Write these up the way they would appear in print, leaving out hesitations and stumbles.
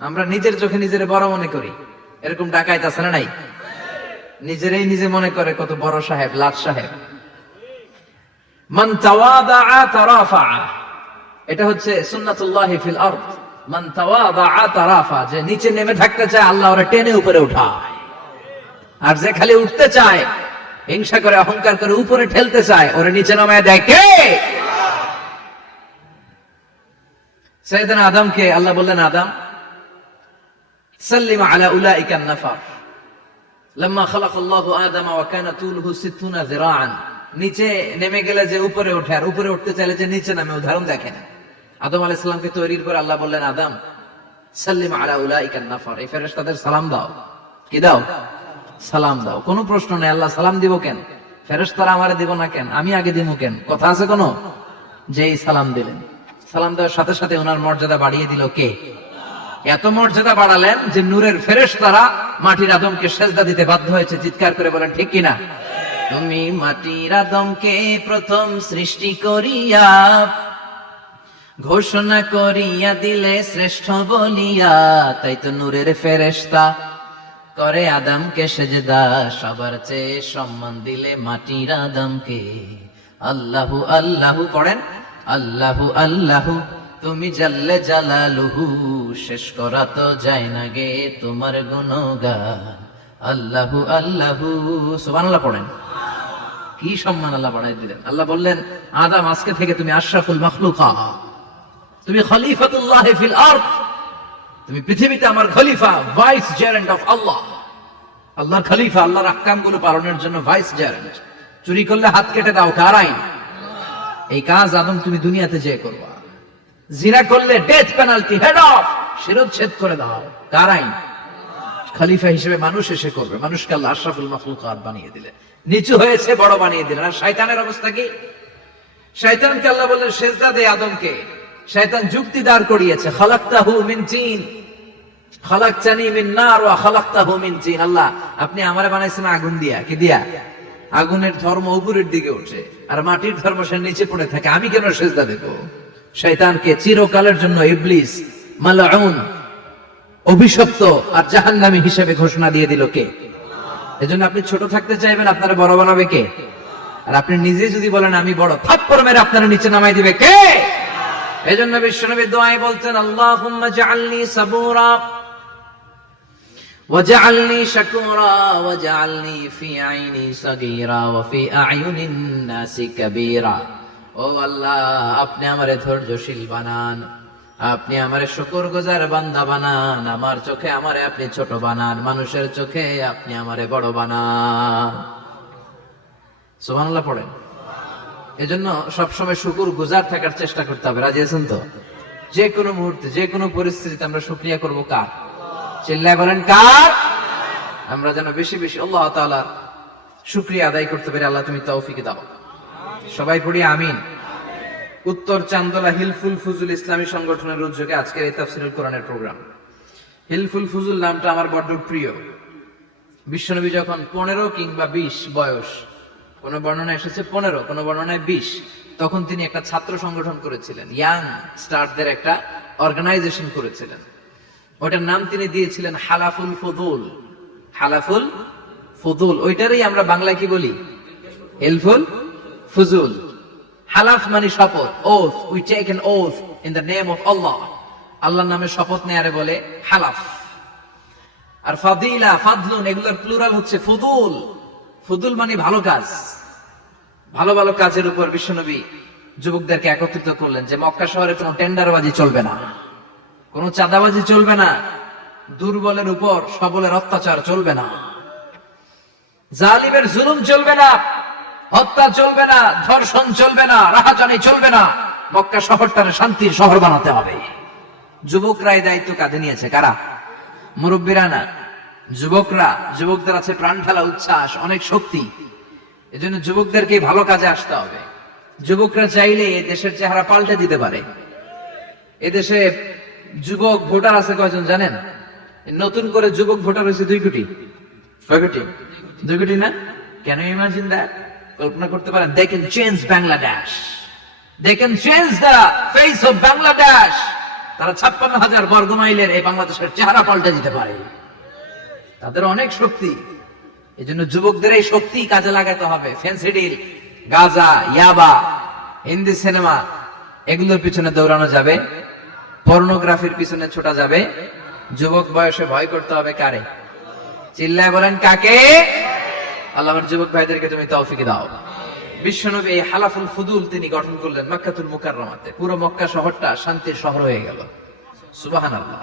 আমরা নিজের চোখে নিজের বড় মনে করি, এরকম ডাকাইত আছে না নাই? নিজেরাই নিজে মনে করে কত বড় সাহেব, লাট সাহেব। মান তাওয়াদাআ তারাফা, এটা হচ্ছে সুন্নাতুল্লাহি ফিল আরদ। মান তাওয়াদাআ তারাফা, যে নিচে নেমে থাকতে চায় আল্লাহ ওরে টেনে উপরে উঠায়, আর যে খালি উঠতে চায়, হিংসা করে অহংকার করে উপরে ঠেলতে চায়, ওরে নিচে নামায় দেয় কে? সাইয়েদনা আদমকে আল্লাহ বললেন, আদম সাল্লিম আলা উলাইকা নাফার লাম্মা খালাকাল্লাহু আদামা ওয়া কানা তুলুহু 60 যিরাআন। নিচে নেমে গেলে যে উপরে ওঠে, আর উপরে উঠতে চাইলে যে নিচে নামে, উদাহরণ দেখেন। আদম আলাইহিস সালামকে তৈরির পর আল্লাহ বললেন, আদম সাল্লিম আলা উলাইকা নাফার, এই ফেরেশতাদের সালাম দাও। কি দাও? সালাম দাও। কোনো প্রশ্ন নেই, আল্লাহ সালাম দিব কেন? ফেরেশতারা আমারে দিব না কেন? আমি আগে দিব কেন? কথা আছে কোনো? যেই সালাম দিলেন, সালাম দেওয়ার সাথে সাথে ওনার মর্যাদা বাড়িয়ে দিল কে? এত মর্যাদা বাড়ালেন যে নূরের ফেরেশতারা মাটির আদমকে সেজদা দিতে বাধ্য হয়েছে। চিৎকার করে বলেন ঠিক কিনা? তুমি মাটির আদমকে প্রথম সৃষ্টি করিয়া ঘোষণা করিয়া দিলে শ্রেষ্ঠ বলিয়া, তাই তো নূরের ফেরেশতা করে আদমকে সেজদা। সবার চেয়ে সম্মান দিলে মাটির আদমকে। আল্লাহু আল্লাহু পড়েন, আল্লাহু আল্লাহু তুমি জাল্লে জালালুহু, শেষ করা তো যায় না গে তোমার গুণগান। আল্লাহু আল্লাহু, সুবহানাল্লাহ পড়েন। কি সম্মান আল্লাহ বাড়াই দিলেন। আল্লাহ বললেন, আদম আজকে থেকে তুমি আশরাফুল মাখলুকাত, তুমি খলিফাতুল্লাহ ফিল আরদ, তুমি পৃথিবীতে আমার খলিফা, ভাইস জেরেন্ট অফ আল্লাহ। আল্লাহর খলিফা, আল্লাহর আহকামগুলো পালনের জন্য ভাইস জেরেন্ট। চুরি করলে হাত কেটে দাও, কার আইন? এই কাজ আদম তুমি দুনিয়াতে যেয়ে করবা। জিনা করলে ডেথ পেনাল্টি, হেড অফ, শিরচ্ছেদ করে দাও, কার আইন? খলিফা হিসেবে মানুষ এসে করবে। মানুষকে আল্লাহ আশরাফুল মাখলুকাত বানিয়ে দিলেন, নিচু হয়েছে বড় বানিয়ে দিলেন। আর শয়তানের অবস্থা কি? শয়তানকে আল্লাহ বললেন সেজদা দে আদমকে। শয়তান যুক্তি দাঁড় করিয়েছে, খালাকতাহু মিন তিন খালাকতানি মিন নার ওয়া খালাকতাহু মিন তিন। আল্লাহ আপনি আমারে বানাইছেন আগুন দিয়া, কি দিয়া? আগুনের ধর্ম উপরের দিকে ওঠে, আর মাটির ধর্ম সে নিচে পড়ে থাকে, আমি কেন সেজদা দেব? শয়তানকে চিরকালের জন্য ইবলিস মালউন, অভিশপ্ত আর জাহান্নামী হিসেবে ঘোষণা দিয়ে দিল কে? এজন্য আপনি ছোট থাকতে চাইবেন, আপনারা বড় বানাবে কে? আর আপনি নিজে যদি বলেন আমি বড়, থাপ্পড় মেরে আপনারা নিচে নামাই দিবে কে? এজন্য বিশ্বনবী দোয়ায় বলতেন, আল্লাহুম্মা জাআলনি সাবুরা ওয়াজআলনি শাকুরা ওয়াজআলনি ফি আইনি সাগীরা ওয়া ফি আ'য়ুনিন নাসি কাবীরা। ও আল্লাহ, আপনি আমারে ধৈর্যশীল বানান, আপনি আমারে শুকরগুজার বান্দা বানান, আমার চোখে আমারে আপনি ছোট বানান, মানুষের চোখে আপনি আমারে বড় বানান। সুবহানাল্লাহ পড়েন। এজন্য সবসময় শুকরগুজার থাকার চেষ্টা করতে হবে। রাজি আছেন তো? যে কোনো মুহূর্তে, যে কোনো পরিস্থিতিতে আমরা শুকরিয়া করব কার? চিল্লায় বলেন কার? আমরা যেন বেশি বেশি আল্লাহ তাআলা শুকরিয়া আদায় করতে পারি। আল্লাহ তুমি তৌফিক দাও। সবাই পড়ি আমিন। উত্তর চান্দলা হিলফুল ফুজুল ইসলামী সংগঠনের উদ্যোগে আজকের এই তাফসীরুল কোরআনের প্রোগ্রাম। হিলফুল ফুজুল নামটা আমার বড্ড প্রিয়। বিশ্বনবী যখন 15 কিংবা 20 বয়স, কোন বর্ণনায় এসেছে 15, কোন বর্ণনায় 20, তখন তিনি একটা ছাত্র সংগঠন করেছিলেন, ইয়াং স্টারদের একটা অর্গানাইজেশন করেছিলেন। ওটার নাম তিনি দিয়েছিলেন হালাফুল ফুদুল। হালাফুল ফুদুল, ওইটারই আমরা বাংলায় কি বলি? হিলফুল ফুজুল। হালাফ মানে শপথ, oath, we take an oath in the name of Allah. আল্লাহর নামে শপথ নেয়ারে বলে হালাফ। আর ফাদিলা, ফাদলুন, এগুলোর প্লুরাল হচ্ছে ফুদুল। ফুদুল মানে ভালো কাজ। ভালো ভালো কাজের উপর বিশ্বনবী যুবকদেরকে একত্রিত করলেন যে মক্কা শহরে কোনো টেন্ডারবাজি চলবে না, কোনো চাঁদাবাজি চলবে না, দুর্বলের উপর সবলের অত্যাচার চলবে না, জালিমের জুলুম চলবে না, হত্যা চলবে না, ধর্ষণ চলবে না, রাহাজানি চলবে না। মক্কা শহরটারে শান্তির শহর বানাতে হবে। যুবকরা এই দায়িত্ব কাঁধে নিয়েছে। কারা? মুরব্বীরা না, যুবকরা। যুবকদের আছে প্রাণ ঢালা উচ্ছ্বাস, অনেক শক্তি। এজন্য যুবকদেরকে ভালো কাজে আসতে হবে। যুবকরা চাইলে এই দেশের চেহারা পাল্টে দিতে পারে। এদেশে যুবক ভোটার আছে কয়জন জানেন? নতুন করে যুবক ভোটার হয়েছে 2 কোটি। কয় কোটি? 2 কোটি না? Can you imagine that? কল্পনা করতে পারেন? They can change Bangladesh. They can change the face of Bangladesh. তারা 56,000 বর্গ মাইলের এই বাংলাদেশের চেহারা পাল্টে দিতে পারে। তাদের অনেক শক্তি। এই জন্য যুবকদের এই শক্তি কাজে লাগাতে হবে। ফেন্সিডিল, গাঁজা, ইয়াবা, হিন্দি সিনেমা এগুলোর পিছনে দৌড়ানো যাবে, পর্নোগ্রাফির পিছনে ছোটা যাবে। যুবক বয়সে ভয় করতে হবে কারে? চিল্লায় বলেন কাকে? আল্লাহ আমার যুবক ভাইদেরকে তুমি তৌফিক দাও। বিশ্বনবী এই হালাফুল ফুদুল তিনি গঠন করলেন মক্কাতুল মুকাররমাতে। পুরো মক্কা শহরটা শান্তির শহর হয়ে গেল। সুবহানাল্লাহ।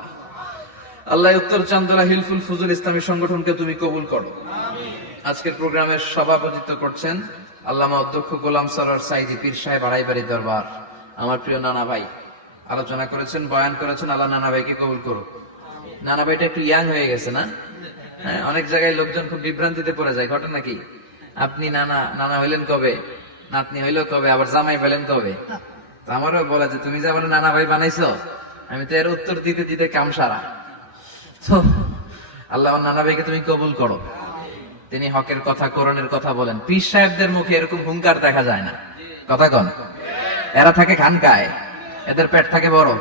আল্লাহ উত্তর চান্দোলা হিলফুল ফুজুল ইসলামী সংগঠনকে তুমি কবুল করো। আজকের প্রোগ্রামের সভাপতিত্ব করছেন আল্লামা অধ্যক্ষ গোলাম সরোয়ার সাইদি পীর সাহেব আড়াইবাড়ি দরবার। আমার প্রিয় নানা ভাই আলোচনা করেছেন, বয়ান করেছেন। আল্লাহ নানা ভাইকে কবুল করো। নানা ভাইটা একটু ইয়াং হয়ে গেছে না? হ্যাঁ, অনেক জায়গায় লোকজন খুব বিভ্রান্তিতে পড়ে যায়। ঘটনা কি? আপনি নানা হইলেন কবে, নাতনি হইলো কবে, আবার জামাই পেলেন কবে? তো আমারও বলা যে তুমি যে আমার নানা ভাই বানাইছো, আমি তো এর উত্তর দিতে দিতে কাম সারা। তো আল্লাহ আমার নানা ভাইকে তুমি কবুল করো। তিনি হকের কথা, কোরআনের কথা বলেন। পীর সাহেবদের মুখে এরকম হুঙ্কার দেখা যায় না। কথা কন। এরা থাকে খানকায়, এদের পেট থাকে বড়।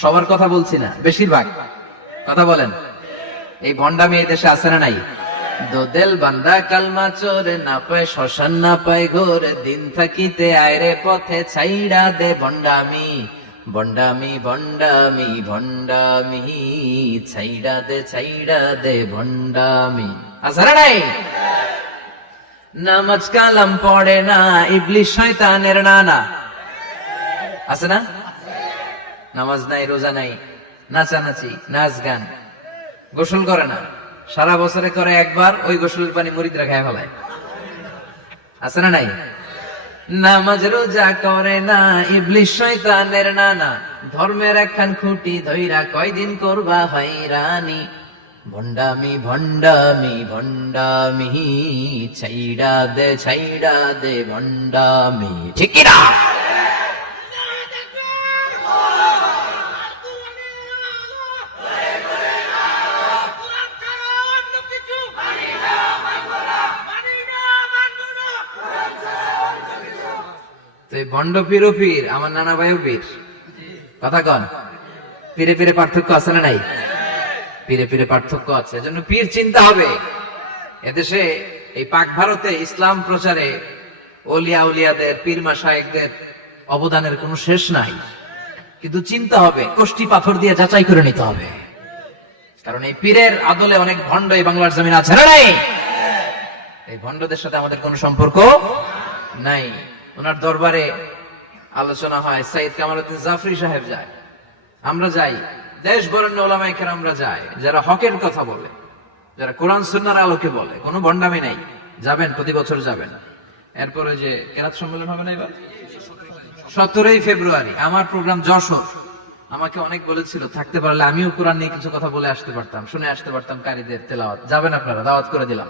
সবার কথা বলছি না, বেশিরভাগ কথা বলেন। এই ভণ্ডামি এই দেশে আছে না নাই? দোদেল বান্দা কালমা চোরে, না পায় শ্মশান না পায় ঘোর, দিন থাকিতে আয়রে পথে ছাইড়া দে ভণ্ডামি, ভণ্ডামি ভণ্ডামি ভণ্ডামি, ছাইড়া দে ভণ্ডামি। আছে না নাই? নামাজ কালাম পড়ে না, ইবলিশ শয়তানের নানা। আছে না? নামাজ নাই, রোজা নাই, নাচানাচি, নাচ গান, গোসল করে না, সারা বছরে করে একবার, ওই গোসলের পানি মুরিদরা খায় ফেলায়। আছে না নাই? নামাজ রোজা করে না, ইবলিশ শয়তানের নানা, ধর্মের একখান খুঁটি ধইরা কয়দিন করবা হয়রানি, ভণ্ডামি ভণ্ডামি ভণ্ডামি, ছাইড়া দে ভণ্ডামি। ঠিক কি না? ভণ্ড পীর ও পীর, আমার নানা ভাইও পীর। কথা কন। পীরে পীরে পার্থক্য আছে না নাই? পীরে পীরে পার্থক্য আছে। এজন্য পীর চিন্তা হবে। এদেশে এই পাক ভারতে ইসলাম প্রচারে ওলিয়া উলিয়াদের, পীর মাশায়েখদের অবদানের কোনো শেষ নাই। কিন্তু চিন্তা হবে, কষ্টি পাথর দিয়ে যাচাই করে নিতে হবে। কারণ এই পীরের আদলে অনেক ভণ্ড এই বাংলার জমিন আছে না নাই? এই ভণ্ডদের সাথে আমাদের কোনো সম্পর্ক নাই। ওনার দরবারে আলোচনা হয়, সাইয়েদ কামালউদ্দিন জাফরি সাহেব যায়, আমরা যাই, দেশ বরেণ্য ওলামায়ে কেরামরা যায়, যারা হকের কথা বলে, যারা কোরআন সুন্নাহর আলোকে বলে। কোনো ভণ্ডামি নাই। যাবেন, প্রতি বছর যাবেন। এরপরে যে কেরাত সম্মেলন হবে না এবার 17 ফেব্রুয়ারি, আমার প্রোগ্রাম যশোর। আমাকে অনেক বলেছিল থাকতে পারলে আমিও কোরআন নিয়ে কিছু কথা বলে আসতে পারতাম, শুনে আসতে পারতাম কারীদের তেলাওয়াত। যাবেন আপনারা, দাওয়াত করে দিলাম।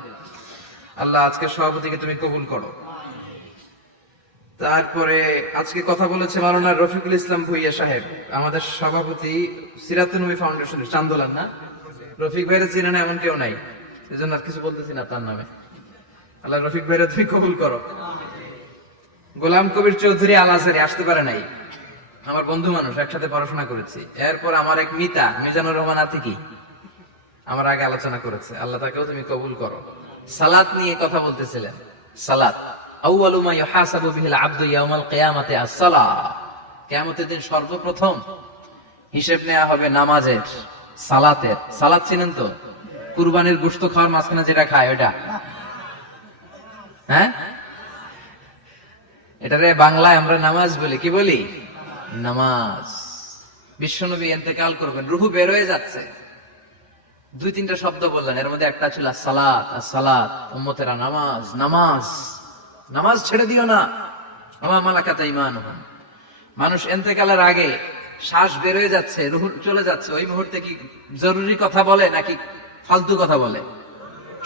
আল্লাহ আজকের সভাপতিকে তুমি কবুল করো। তারপরে আজকে কথা বলেছে মাওলানা রফিকুল ইসলাম ভুইয়া সাহেব, আমাদের সভাপতি সিরাতুন নবী ফাউন্ডেশনের চান্দোলার। না, রফিক ভাইরা চিনে না এমন কেউ নাই, এজন্য আর কিছু বলতেছি না তার নামে। আল্লাহ রফিক ভাইরা তুমি কবুল করো। গোলাম কবির চৌধুরী আল আজহারি আসতে পারে নাই, আমার বন্ধু মানুষ, একসাথে পড়াশোনা করেছি। এরপর আমার এক মিতা মিজানুর রহমান আতিকি আমার আগে আলোচনা করেছে, আল্লাহ তাকেও তুমি কবুল করো। সালাত নিয়ে কথা বলতেছিলেন। সালাত আউয়ালু মা ইউহাসাবু বিহিল আবদু ইয়াউমাল কিয়ামাতি আস-সালাহ। কিয়ামতের দিন সর্বপ্রথম হিসাব নেওয়া হবে নামাজের, সালাতের। সালাত চিনেন তো? কুরবানির গোশত খাওয়ার মাঝখানে যেটা খায় ওটা। হ্যাঁ, এটারে বাংলায় আমরা নামাজ বলি। কি বলি? নামাজ। বিশ্বনবী ইন্তেকাল করবেন, রূহ বের হয়ে যাচ্ছে, 2-3টা শব্দ বললেন, এর মধ্যে একটা ছিল সালাত। সালাত, উম্মতেরা নামাজ, নামাজ, নামাজ ছেড়ে দিও না। ওয়া মালাকাত ঈমানুহুম। মানুষ ইন্তেকালের আগে শ্বাস বের হয়ে যাচ্ছে, রূহ চলে যাচ্ছে, ওই মুহূর্তে কি জরুরি কথা বলে নাকি ফালতু কথা বলে?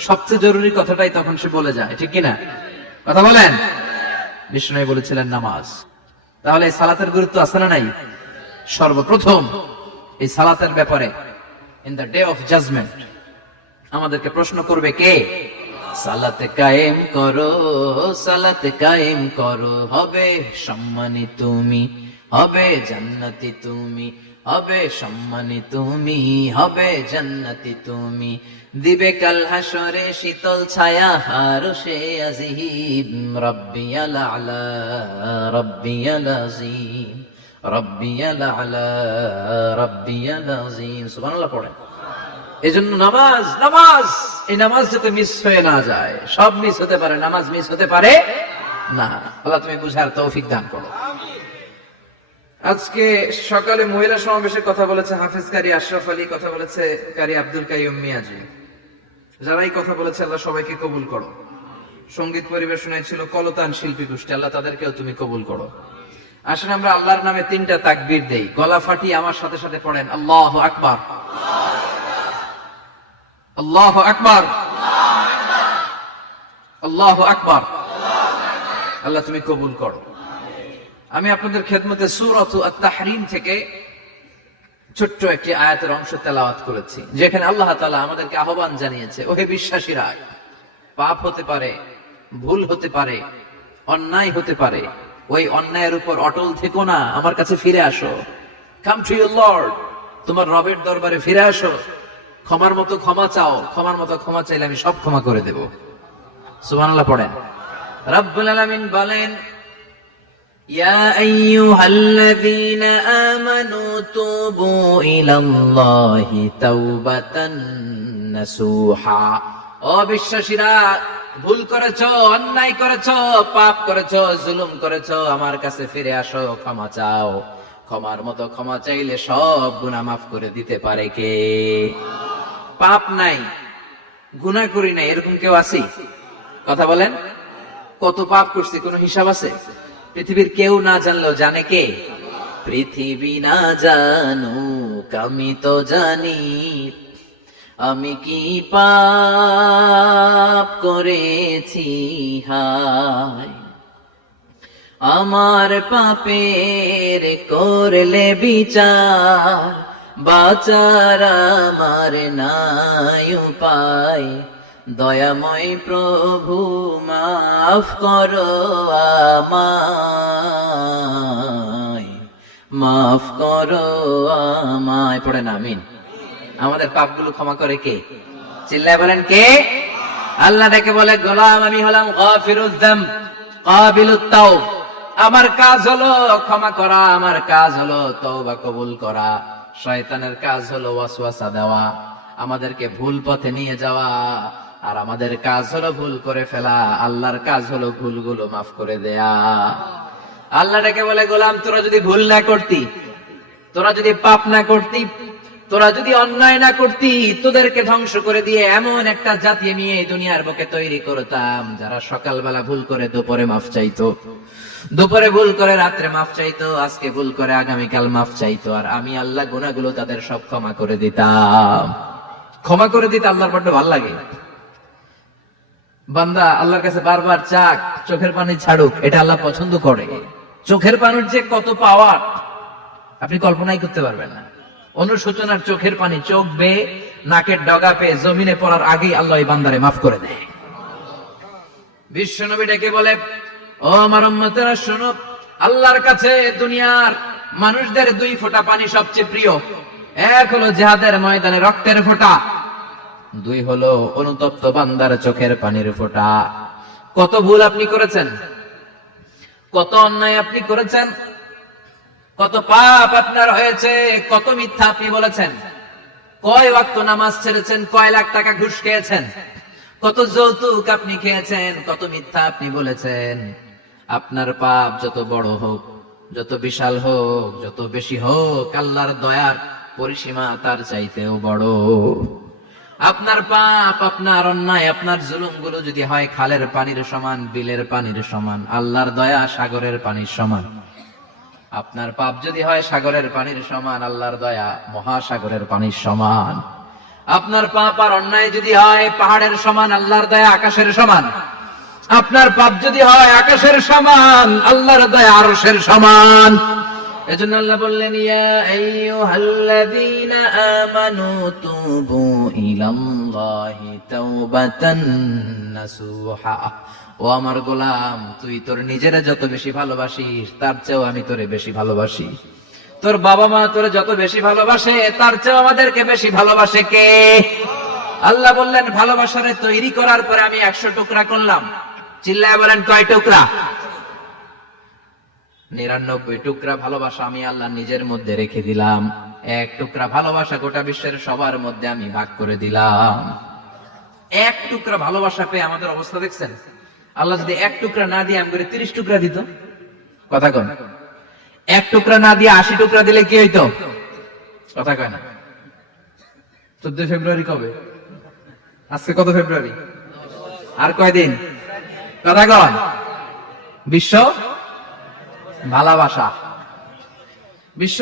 সবচেয়ে জরুরি কথাটাই তখন সে বলে যায়। ঠিক কিনা? কথা বলেন। বিষ্ণু বলেছিলেন নামাজ। তাহলে এই সালাতের গুরুত্ব আছে না নাই? সর্বপ্রথম এই সালাতের ব্যাপারে in the day of judgement আমাদেরকে প্রশ্ন করবে কে? সালাতে কায়েম করো, সালাতে কায়েম করো, হবে সম্মানী তুমি, হবে জান্নাতি তুমি, হবে সম্মানী তুমি, হবে জান্নাতি তুমি, দিবে কাল হাসরে শীতল ছায়া আরশে আজিম। রব্বিয়াল আলা রব্বিয়াল আযীম রব্বিয়াল আলা রব্বিয়াল আযীম। সুবহানাল্লাহ পড়েন। এজন্য নামাজ নামাজ এই নামাজ যাতে মিস হয়ে না যায়। সব মিস হতে পারে, নামাজ মিস হতে পারে না। আল্লাহ তুমি বুঝার তৌফিক দান করো। আজকে সকালে মহিলা সমাবেশে কথা বলেছে হাফেজ কারি আশরাফ আলী, কথা বলেছে কারি আব্দুল কাইয়ুম মিয়াজি। যারাই কথা বলেছে আল্লাহ সবাইকে কবুল করো। সঙ্গীত পরিবেশনায় ছিল কলতান শিল্পী গোষ্ঠী, আল্লাহ তাদেরকেও তুমি কবুল করো। আসেন আমরা আল্লাহর নামে 3টা তাকবীর দেই, গলা ফাটিয়ে আমার সাথে সাথে পড়েন আল্লাহু আকবার, আল্লাহু আকবার, আল্লাহু আকবার। আল্লাহ তুমি কবুল করো। আমি আপনাদের খেদমতে সূরাত আত-তাহরীম থেকে ছোট্ট একটি আয়াতের অংশ তেলাওয়াত করেছি, যেখানে আল্লাহ তাআলা আমাদেরকে আহ্বান জানিয়েছে, ওহে বিশ্বাসীরা, পাপ হতে পারে, ভুল হতে পারে, অন্যায় হতে পারে, ওই অন্যায়ের উপর অটল থেকো না, আমার কাছে ফিরে আসো। কাম টু ইউর লর্ড, তোমার রবের দরবারে ফিরে আসো, ক্ষমার মতো ক্ষমা চাও, ক্ষমার মতো ক্ষমা চাইলে আমি সব ক্ষমা করে দেব। সুবহানাল্লাহ পড়েন। রব্বুল আলামিন বলেন, ইয়া আইয়ুহাল্লাযীনা আমানু তুবু ইলাল্লাহি তাওবাতান নাসুহা। ও বিশ্বাসীরা, ভুল করেছো, অন্যায় করেছো, পাপ করেছো, জুলুম করেছো, আমার কাছে ফিরে আসো, ক্ষমা চাও। ক্ষমার মতো ক্ষমা চাইলে সব গুনাহ মাফ করে দিতে পারে কে? পাপ নাই, গুনাহ করি নাই, এরকম কেউ আছে? কথা বলেন। কত পাপ করছি, কোনো হিসাব আছে? পৃথিবীর কেউ না জানলেও জানে কে? পৃথিবী না জানুক আমি তো জানি, আমি কি পাপ করেছি হায়। আমার পাপের করলে বিচার, বাঁচার আমার নাই উপায়। দয়াময় প্রভু মাফ করো আমায়, মাফ করো আমায়। পড়েন আমিন। আমাদের পাপগুলো ক্ষমা করে কে? চিল্লায় বলেন কে? আল্লাহ ডেকে বলে, গোলাম আমি হলাম গাফিরুয যাম কাবিলুত তাওব। আমার কাজ হলো ক্ষমা করা, আমার কাজ হলো তওবা কবুল করা। শয়তানের কাজ হলো ওয়াসওয়াসা দেওয়া, আমাদেরকে ভুল পথে নিয়ে যাওয়া। আর আমাদের কাজ হলো ভুল করে ফেলা, আল্লাহর কাজ হলো ভুলগুলো মাফ করে দেয়া। আল্লাহ ডেকে বলে, গোলাম তোরা যদি ভুল না করতি, তোরা যদি পাপ না করতি, তোরা যদি অন্যায় না করতি, তোদেরকে ধ্বংস করে দিয়ে এমন একটা জাতি আমি এই দুনিয়ার বুকে তৈরি করতাম, যারা সকালবেলা ভুল করে দুপুরে মাফ চাইতো, দুপুরে ভুল করে রাত্রে মাফ চাইতো, আজকে ভুল করে আগামীকাল মাফ চাইতো। আর আমি আল্লাহ গুনাহগুলো তাদের সব ক্ষমা করে দিতাম। ক্ষমা করে দিতে আল্লাহর বড্ড ভালো লাগে। বান্দা আল্লাহর কাছে বারবার চাক, চোখের পানি ছাড়ুক, এটা আল্লাহ পছন্দ করে। চোখের পানির যে কত পাওয়ার আপনি কল্পনাই করতে পারবেন না। অনুশোচনার চোখের পানি চোখ বেয়ে নাকের ডগা পেয়ে জমিনে পড়ার আগেই আল্লাহ এই বান্দারে মাফ করে দেয়। বিশ্বনবী ডেকে বলে, ও আমার উম্মতেরা শোনো, আল্লাহর কাছে দুনিয়ার মানুষদের 2 ফোঁটা পানি সবচেয়ে প্রিয়। এক হলো জিহাদের ময়দানে রক্তের ফোঁটা, 2 হলো অনুতপ্ত বান্দার চোখের পানির ফোঁটা। কত ভুল আপনি করেছেন, কত অন্যায় আপনি করেছেন, কত পাপ আপনার হয়েছে, কত মিথ্যা আপনি বলেছেন, কয় ওয়াক্ত নামাজ ছেড়েছেন, কয় লাখ টাকা ঘুষ খেয়েছেন, কত যৌতুক আপনি খেয়েছেন, কত মিথ্যা আপনি বলেছেন। আপনার পাপ যত বড় হোক, যত বিশাল হোক, যত বেশি হোক, আল্লাহর দয়ার পরিসীমা তার চাইতেও বড়। আপনার পাপ, আপনার অন্যায়, আপনার জুলুমগুলো যদি হয় খালের পানির সমান, বিলের পানির সমান, আল্লাহর দয়া সাগরের পানির সমান। আপনার পাপ যদি হয় সাগরের পানির সমান, আল্লাহর দয়া মহাসাগরের পানির সমান। আপনার পাপ আর অন্যায় যদি হয় পাহাড়ের সমান, আল্লাহর দয়া আকাশের সমান। আপনার পাপ যদি হয় আকাশের সমান, আল্লাহর দয়া আরশের সমান। এজন্য আল্লাহ বললেন, ইয়া আইয়ুহাল্লাযীনা আমানু তুবু ইলাল্লাহি তাওবাতান নাসুহা। ও আমার গোলাম, তুই তোর নিজের যত বেশি ভালোবাসিস, তার চেয়েও আমি তোরে বেশি ভালোবাসি। তোর বাবা মা তোরে যত বেশি ভালোবাসে তার চেয়ে আমাদেরকে বেশি ভালোবাসে কে? আল্লাহ বললেন ভালোবাসারে তৈরি করার পরে আমি 100 টুকরা করলাম। চিল্লায় বলেন কয় টুকরা? 99 টুকরা ভালোবাসা আমি আল্লাহ নিজের মধ্যে রেখে দিলাম। 1 টুকরা ভালোবাসা গোটা বিশ্বের সবার মধ্যে আমি ভাগ করে দিলাম। 1 টুকরা ভালোবাসা পেয়ে আমাদের অবস্থা দেখছেন? আল্লাহ যদি 1 টুকরা না দিয়ে আমি করে 30 টুকরা দিত, কথা কন। 1 টুকরা না দিয়ে 80 টুকরা দিলে কি হইতো? কথা কয় না। 14 ফেব্রুয়ারি কবে? আজকে কত ফেব্রুয়ারি? আর কয়দিন? কথা কন। বিশ্ব ভালোবাসা, বিশ্ব